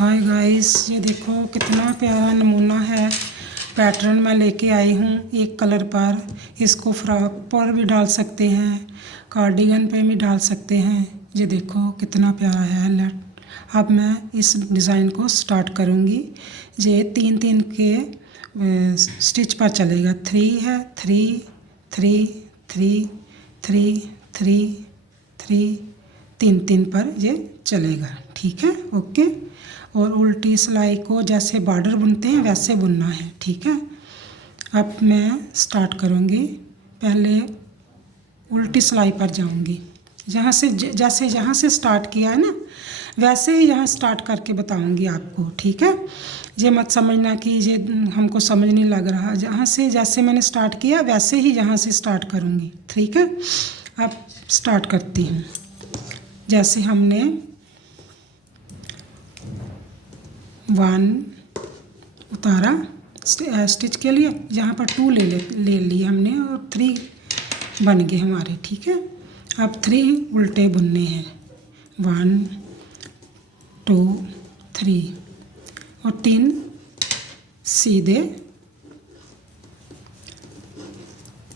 Hi guys, ये देखो कितना प्यारा नमूना है। पैटर्न मैं लेके आई हूँ एक कलर पर। इसको फ्रॉक पर भी डाल सकते हैं, कार्डिगन पे भी डाल सकते हैं। ये देखो कितना प्यारा है। अब मैं इस डिज़ाइन को स्टार्ट करूँगी। ये 3-3 के स्टिच पर चलेगा। 3 है, 3 3 3 3 3 3 3 पर ये चलेगा। ठीक है, ओके। और उल्टी सिलाई को जैसे बॉर्डर बुनते हैं वैसे बुनना है। ठीक है, अब मैं स्टार्ट करूँगी। पहले उल्टी सिलाई पर जाऊँगी, जहाँ से जैसे यहाँ से स्टार्ट किया है ना वैसे ही यहाँ स्टार्ट करके बताऊँगी आपको। ठीक है, ये मत समझना कि ये हमको समझ नहीं लग रहा। जहाँ से जैसे मैंने स्टार्ट किया वैसे ही यहाँ से स्टार्ट करूँगी। ठीक है, अब स्टार्ट करती हूँ। जैसे हमने 1 उतारा स्टिच के लिए, यहाँ पर 2 ले लिए हमने और 3 बन गए हमारे। ठीक है, अब 3 उल्टे बुनने हैं। 1 2 3 और 3 सीधे।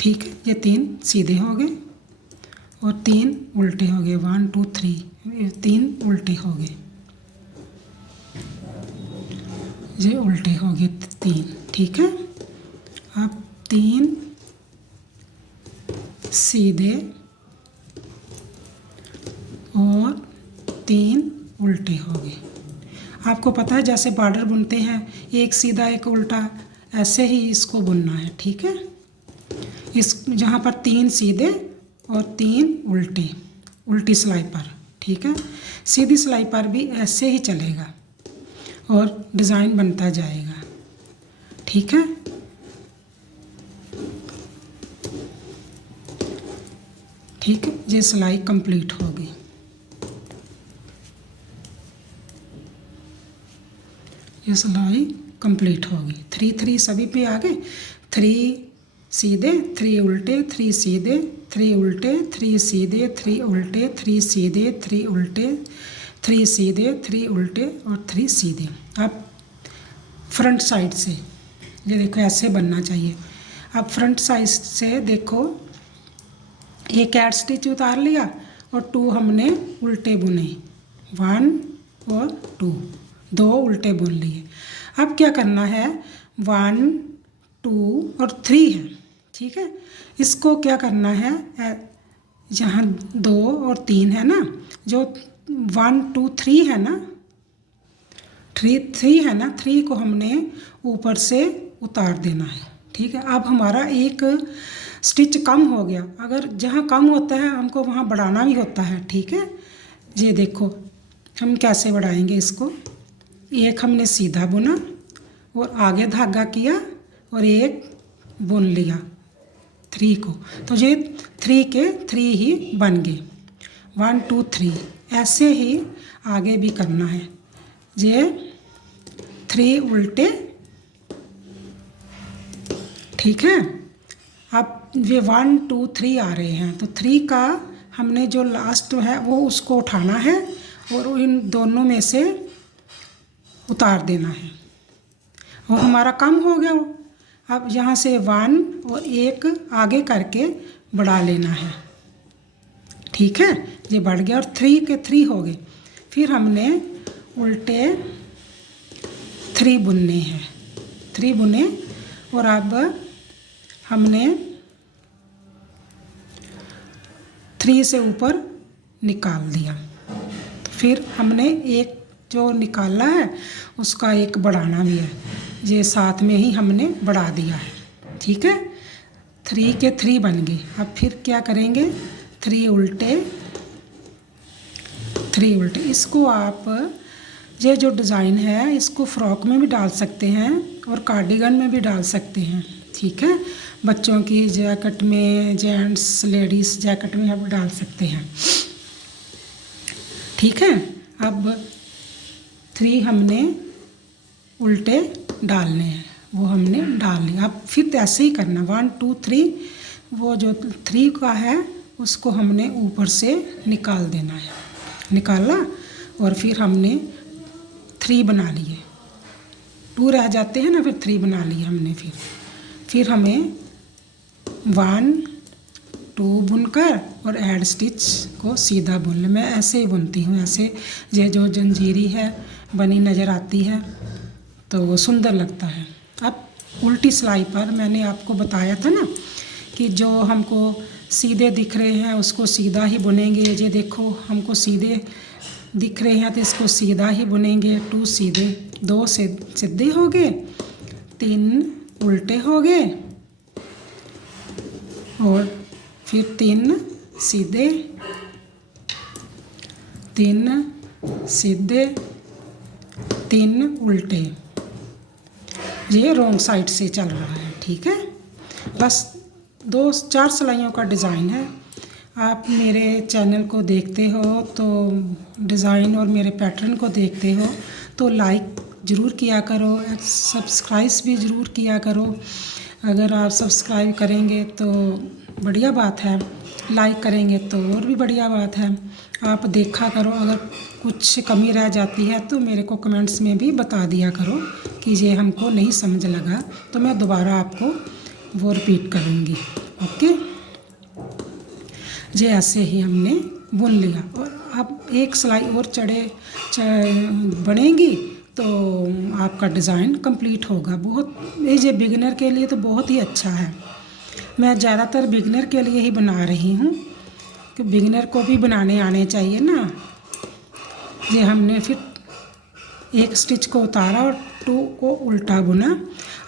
ठीक है, ये 3 सीधे हो गए और 3 उल्टे हो गए। 1 2 3 3 उल्टे हो गए। ये उल्टे हो गए 3। ठीक है, अब 3 सीधे और 3 उल्टे हो गए। आपको पता है जैसे बॉर्डर बुनते हैं, एक सीधा एक उल्टा, ऐसे ही इसको बुनना है। ठीक है, इस जहाँ पर 3 सीधे और 3 उल्टे, उल्टी सिलाई पर। ठीक है, सीधी सिलाई पर भी ऐसे ही चलेगा और डिज़ाइन बनता जाएगा। ठीक है, ठीक है, ये सिलाई कंप्लीट हो गई। ये सिलाई कंप्लीट हो गई। 3 3 सभी पे आ गए। 3 सीधे, 3 उल्टे, 3 सीधे, 3 उल्टे, 3 सीधे, 3 उल्टे, 3 सीधे, 3 उल्टे, 3 सीधे, 3 उल्टे और 3 सीधे। अब फ्रंट साइड से ये देखो ऐसे बनना चाहिए। अब फ्रंट साइड से देखो, एक ऐड स्टिच उतार लिया और 2 हमने उल्टे बुने। 1 और 2 उल्टे बुन लिए। अब क्या करना है, 1 2 और 3 है। ठीक है, इसको क्या करना है, जहाँ 2 और 3 है ना, जो 1 2 3 है ना, 3 है ना, 3 को हमने ऊपर से उतार देना है। ठीक है, अब हमारा एक स्टिच कम हो गया। अगर जहाँ कम होता है हमको वहाँ बढ़ाना भी होता है। ठीक है, ये देखो हम कैसे बढ़ाएंगे इसको। एक हमने सीधा बुना और आगे धागा किया और एक बुन लिया 3 को, तो ये 3 के 3 ही बन गए। 1 2 3 ऐसे ही आगे भी करना है। ये 3 उल्टे। ठीक है, अब ये 1 2 3 आ रहे हैं, तो 3 का हमने जो लास्ट है वो उसको उठाना है और इन दोनों में से उतार देना है और हमारा कम हो गया। अब यहाँ से 1 और 1 आगे करके बढ़ा लेना है। ठीक है, ये बढ़ गया और 3 के 3 हो गए। फिर हमने उल्टे 3 बुनने हैं। 3 बुने और अब हमने 3 से ऊपर निकाल दिया। फिर हमने एक जो निकाला है उसका एक बढ़ाना भी है। ये साथ में ही हमने बढ़ा दिया है। ठीक है, 3 के 3 बन गए। अब फिर क्या करेंगे, 3 उल्टे 3 उल्टे। इसको आप ये जो डिज़ाइन है इसको फ्रॉक में भी डाल सकते हैं और कार्डिगन में भी डाल सकते हैं। ठीक है, बच्चों की जैकेट में, जेंट्स लेडीज़ जैकेट में आप डाल सकते हैं। ठीक है, अब 3 हमने उल्टे डालने हैं, वो हमने डाल लिया। अब फिर ऐसे ही करना। 1 2 3, वो जो 3 का है उसको हमने ऊपर से निकाल देना है। निकाला और फिर हमने 3 बना लिए, 2 रह जाते हैं ना, फिर 3 बना लिए हमने। फिर हमें 1 2 बुनकर और ऐड स्टिच को सीधा बुन ले। मैं ऐसे ही बुनती हूँ, ऐसे ये जो जंजीरी है बनी नज़र आती है तो वो सुंदर लगता है। अब उल्टी सिलाई पर मैंने आपको बताया था ना कि जो हमको सीधे दिख रहे हैं उसको सीधा ही बुनेंगे। ये देखो हमको सीधे दिख रहे हैं तो इसको सीधा ही बुनेंगे। 2 सीधे, 2 सीधे हो गए, 3 उल्टे हो गए और फिर 3 सीधे, 3 सीधे, 3 उल्टे। ये रॉन्ग साइड से चल रहा है, ठीक है। बस 2-4 सिलाइयों का डिज़ाइन है। आप मेरे चैनल को देखते हो तो डिज़ाइन और मेरे पैटर्न को देखते हो तो लाइक ज़रूर किया करो, सब्सक्राइब भी ज़रूर किया करो। अगर आप सब्सक्राइब करेंगे तो बढ़िया बात है, लाइक करेंगे तो और भी बढ़िया बात है। आप देखा करो, अगर कुछ कमी रह जाती है तो मेरे को कमेंट्स में भी बता दिया करो कि ये हमको नहीं समझ लगा, तो मैं दोबारा आपको वो रिपीट करूँगी। ओके, ये ऐसे ही हमने बुन लिया और अब एक सिलाई और बनेगी तो आपका डिज़ाइन कंप्लीट होगा। बहुत ये बिगिनर के लिए तो बहुत ही अच्छा है। मैं ज़्यादातर बिगिनर के लिए ही बना रही हूँ कि बिगिनर को भी बनाने आने चाहिए ना। ये हमने फिर एक स्टिच को उतारा और 2 को उल्टा बुना।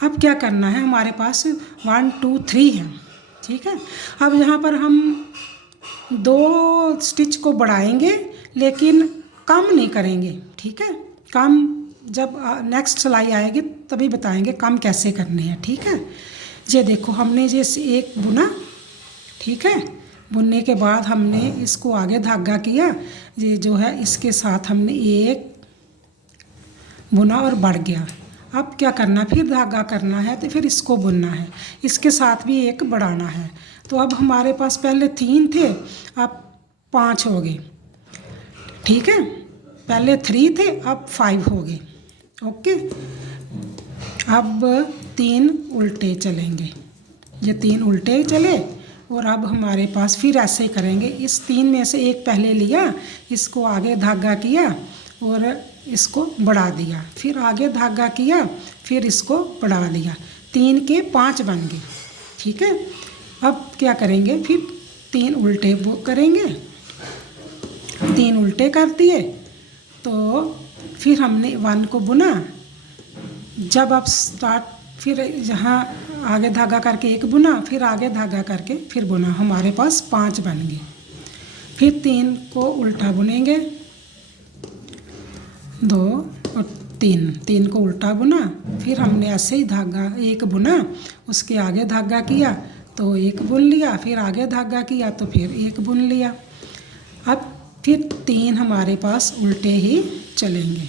अब क्या करना है, हमारे पास 1 2 3 है, ठीक है। अब यहाँ पर हम 2 स्टिच को बढ़ाएंगे लेकिन कम नहीं करेंगे, ठीक है। कम जब नेक्स्ट सिलाई आएगी तभी बताएंगे कम कैसे करने हैं, ठीक है। ये देखो हमने ये एक बुना, ठीक है। बुनने के बाद हमने इसको आगे धागा किया, ये जो है इसके साथ हमने एक बुना और बढ़ गया। अब क्या करना, फिर धागा करना है तो फिर इसको बुनना है, इसके साथ भी एक बढ़ाना है। तो अब हमारे पास पहले 3 थे, अब 5 हो गए, ठीक है। पहले 3 थे, अब 5 हो गए। ओके, अब 3 उल्टे चलेंगे, ये 3 उल्टे चले और अब हमारे पास फिर ऐसे ही करेंगे। इस 3 में से एक पहले लिया, इसको आगे धागा किया और इसको बढ़ा दिया, फिर आगे धागा किया, फिर इसको बढ़ा दिया। 3 के 5 बन गए, ठीक है। अब क्या करेंगे, फिर 3 उल्टे करेंगे, 3 उल्टे कर दिए तो फिर हमने 1 को बुना। जब आप स्टार्ट, फिर यहाँ आगे धागा करके एक बुना, फिर आगे धागा करके फिर बुना, हमारे पास 5 बन गए। फिर 3 को उल्टा बुनेंगे, 2 और 3 को उल्टा बुना। फिर हमने ऐसे ही धागा एक बुना, उसके आगे धागा किया तो एक बुन लिया, फिर आगे धागा किया तो फिर एक बुन लिया। अब फिर 3 हमारे पास उल्टे ही चलेंगे।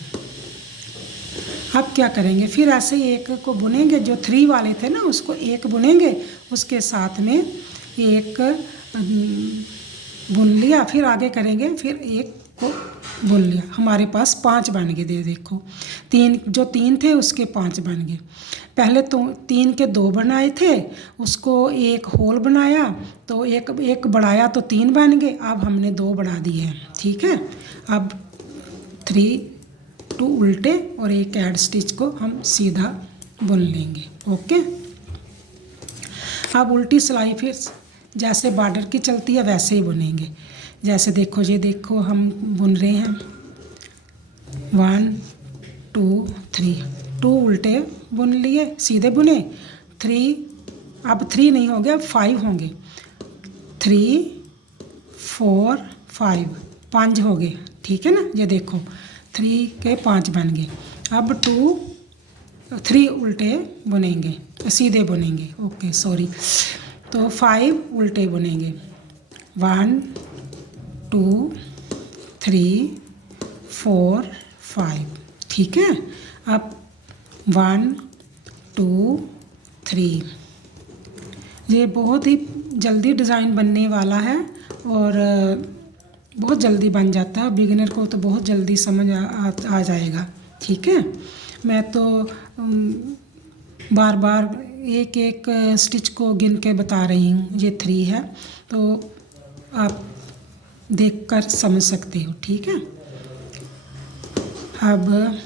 अब क्या करेंगे, फिर ऐसे ही एक को बुनेंगे, जो 3 वाले थे ना उसको एक बुनेंगे, उसके साथ में एक बुन लिया, फिर आगे करेंगे, फिर एक को बुन लिया। हमारे पास 5 बन गए। देखो 3 थे उसके 5 बन गए। पहले तो 3 के 2 बनाए थे, उसको एक होल बनाया तो एक बढ़ाया तो 3 बन गए। अब हमने 2 बढ़ा दिए हैं, ठीक है। अब 2 उल्टे और एक ऐड स्टिच को हम सीधा बुन लेंगे। ओके, अब उल्टी सिलाई फिर जैसे बॉर्डर की चलती है वैसे ही बुनेंगे। जैसे देखो, ये देखो हम बुन रहे हैं 1 2 3, 2 उल्टे बुन लिए, सीधे बुने। 3, अब 3 नहीं हो गया, अब 5 होंगे। 3 4 5, 5 हो गए, ठीक है ना। ये देखो 3 के 5 बन गए। अब 3 उल्टे बुनेंगे, सीधे बुनेंगे। ओके सॉरी, तो 5 उल्टे बुनेंगे, 1 2 3 4 5, ठीक है। अब 1 2 3, ये बहुत ही जल्दी डिज़ाइन बनने वाला है और बहुत जल्दी बन जाता है। बिगिनर को तो बहुत जल्दी समझ आ जाएगा। ठीक है। मैं तो बार बार एक एक स्टिच को गिन के बता रही हूँ। ये 3 है, तो आप देखकर समझ सकते हो, ठीक है। अब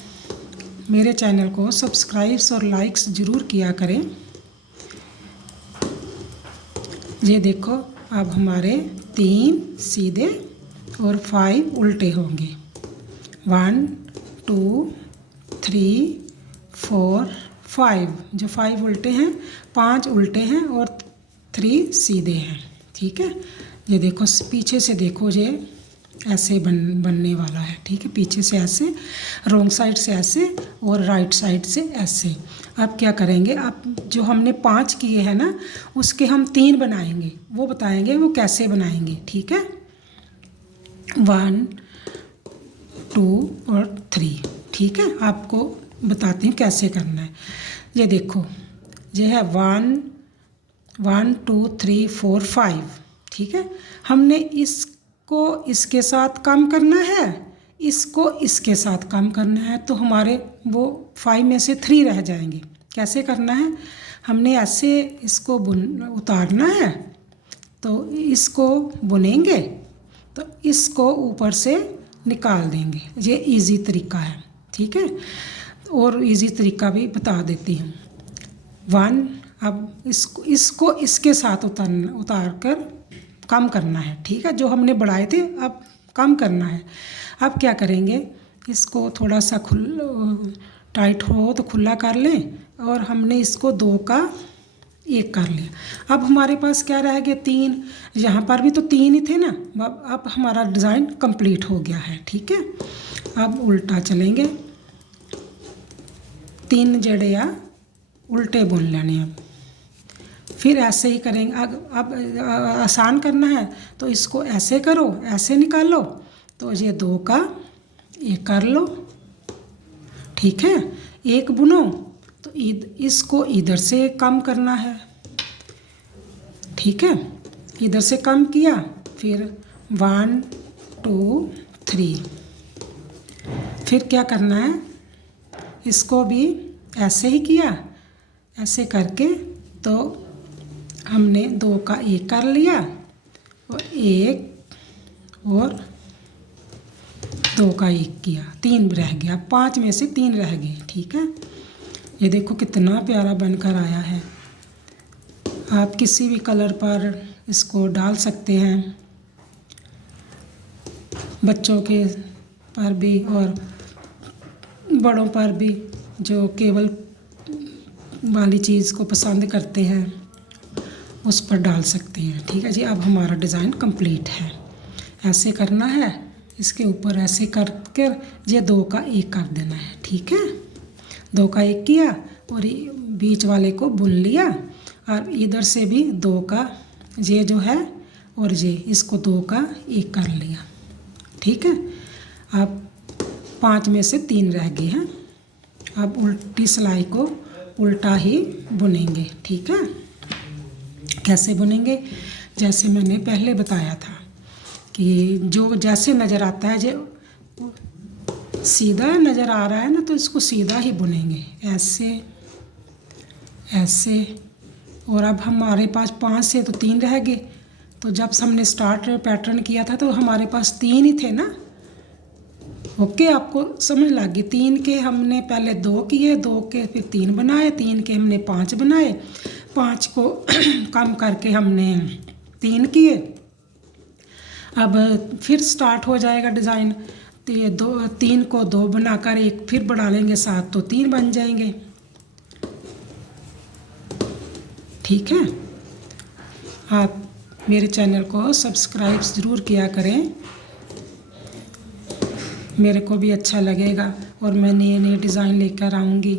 मेरे चैनल को सब्सक्राइब्स और लाइक्स ज़रूर किया करें। ये देखो, अब हमारे 3 सीधे और 5 उल्टे होंगे। 1 2 3 4 5, जो 5 उल्टे हैं, 5 उल्टे हैं और 3 सीधे हैं, ठीक है। ये देखो, पीछे से देखो, ये ऐसे बनने वाला है, ठीक है। पीछे से ऐसे, रॉन्ग साइड से ऐसे और राइट साइड से ऐसे। अब क्या करेंगे, अब जो हमने 5 किए हैं ना, उसके हम 3 बनाएंगे, वो बताएंगे वो कैसे बनाएंगे, ठीक है। 1 2 और 3, ठीक है। आपको बताती हूँ कैसे करना है। ये देखो, ये है 1 1 2 3 4 5, ठीक है। हमने इसको इसके साथ कम करना है, इसको इसके साथ कम करना है, तो हमारे वो 5 में से 3 रह जाएंगे। कैसे करना है, हमने ऐसे इसको उतारना है, तो इसको बुनेंगे, तो इसको ऊपर से निकाल देंगे। ये इजी तरीका है, ठीक है। और इजी तरीका भी बता देती हूँ। 1, अब इसको इसके साथ उतार कर कम करना है, ठीक है। जो हमने बढ़ाए थे, अब कम करना है। अब क्या करेंगे, इसको थोड़ा सा टाइट हो तो खुला कर लें, और हमने इसको 2 का 1 कर लिया। अब हमारे पास क्या रह गया, 3। यहाँ पर भी तो 3 ही थे ना। अब हमारा डिज़ाइन कंप्लीट हो गया है, ठीक है। अब उल्टा चलेंगे, 3 जड़ियाँ उल्टे बुन लेने। अब फिर ऐसे ही करेंगे। अब आसान करना है, तो इसको ऐसे करो, ऐसे निकालो, तो ये 2 का 1 कर लो, ठीक है। 1 बुनो, तो इसको इधर से कम करना है, ठीक है। इधर से कम किया, फिर 1 2 3। फिर क्या करना है, इसको भी ऐसे ही किया, ऐसे करके तो हमने 2 का 1 कर लिया, और 1 और 2 का 1 किया, 3 रह गया। 5 में से 3 रह गए, ठीक है। ये देखो कितना प्यारा बनकर आया है। आप किसी भी कलर पर इसको डाल सकते हैं, बच्चों के पर भी और बड़ों पर भी, जो केवल वाली चीज़ को पसंद करते हैं उस पर डाल सकते हैं, ठीक है जी। अब हमारा डिज़ाइन कंप्लीट है। ऐसे करना है, इसके ऊपर ऐसे कर ये 2 का 1 कर देना है, ठीक है। 2 का 1 किया, और बीच वाले को बुन लिया, और इधर से भी 2 का ये जो है, और ये इसको 2 का 1 कर लिया, ठीक है। अब 5 में से 3 रह गए हैं। अब उल्टी सिलाई को उल्टा ही बुनेंगे, ठीक है। कैसे बुनेंगे, जैसे मैंने पहले बताया था कि जो जैसे नज़र आता है, जो सीधा नज़र आ रहा है ना, तो इसको सीधा ही बुनेंगे, ऐसे ऐसे। और अब हमारे पास 5 से तो 3 रह गए, तो जब हमने स्टार्ट पैटर्न किया था तो हमारे पास 3 ही थे ना। ओके, आपको समझ लग गई। 3 के हमने पहले 2 किए, 2 के फिर 3 बनाए, 3 के हमने 5 बनाए, 5 को कम करके हमने 3 किए। अब फिर स्टार्ट हो जाएगा डिज़ाइन, तो ये 3 को 2 बनाकर 1 फिर बढ़ा लेंगे 7, तो 3 बन जाएंगे, ठीक है। आप मेरे चैनल को सब्सक्राइब ज़रूर किया करें, मेरे को भी अच्छा लगेगा, और मैं नए नए डिज़ाइन लेकर आऊँगी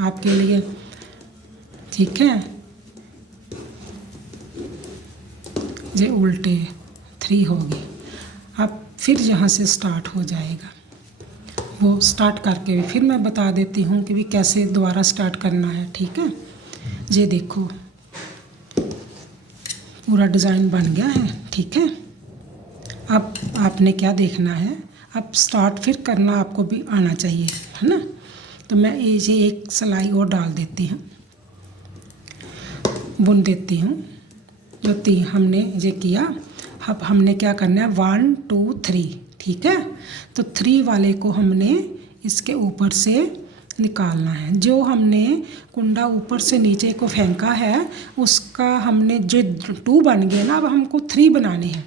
आपके लिए, ठीक है। ये उल्टे 3 हो गए। अब फिर यहाँ से स्टार्ट हो जाएगा, वो स्टार्ट करके भी फिर मैं बता देती हूँ कि भी कैसे दोबारा स्टार्ट करना है, ठीक है। ये देखो पूरा डिज़ाइन बन गया है, ठीक है। अब आपने क्या देखना है, अब स्टार्ट फिर करना आपको भी आना चाहिए, है ना। तो मैं ये एक सिलाई और डाल देती हूँ, बुन देती हूँ। जो हमने ये किया, अब हमने क्या करना है 1 2 3, ठीक है। तो 3 वाले को हमने इसके ऊपर से निकालना है। जो हमने कुंडा ऊपर से नीचे को फेंका है उसका हमने जो 2 बन गए ना, अब हमको 3 बनाने हैं।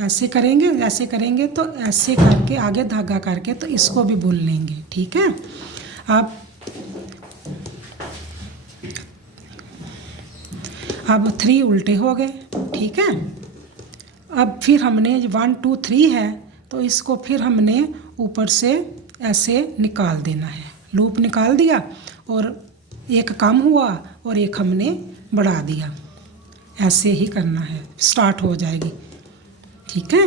ऐसे करेंगे तो ऐसे करके आगे धागा करके तो इसको भी बुन लेंगे, ठीक है। अब 3 उल्टे हो गए, ठीक है। अब फिर हमने 1 2 3 है तो इसको फिर हमने ऊपर से ऐसे निकाल देना है, लूप निकाल दिया और एक कम हुआ और एक हमने बढ़ा दिया। ऐसे ही करना है, स्टार्ट हो जाएगी, ठीक है।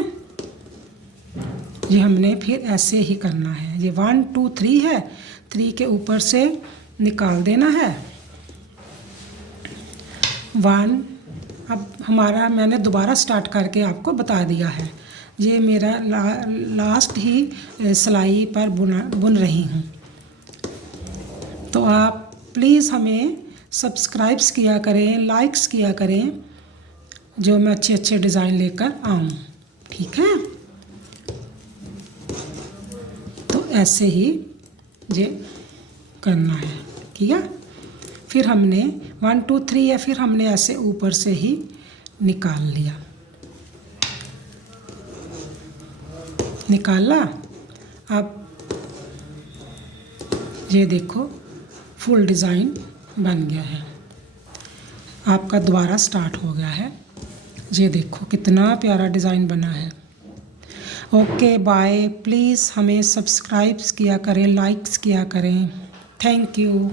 ये हमने फिर ऐसे ही करना है। ये 1 2 3 है, 3 के ऊपर से निकाल देना है 1। अब हमारा मैंने दोबारा स्टार्ट करके आपको बता दिया है। ये मेरा लास्ट ही सिलाई पर बुन रही हूँ। तो आप प्लीज़ हमें सब्सक्राइब्स किया करें, लाइक्स किया करें, जो मैं अच्छे अच्छे डिज़ाइन लेकर आऊँ, ठीक है। तो ऐसे ही ये करना है, ठीक है। फिर हमने 1 2 3 या फिर हमने ऐसे ऊपर से ही निकाल लिया, निकाला। अब ये देखो फुल डिज़ाइन बन गया है, आपका दोबारा स्टार्ट हो गया है। ये देखो कितना प्यारा डिज़ाइन बना है। Okay bye. प्लीज़ हमें सब्सक्राइब्स किया करें, लाइक्स किया करें। Thank you.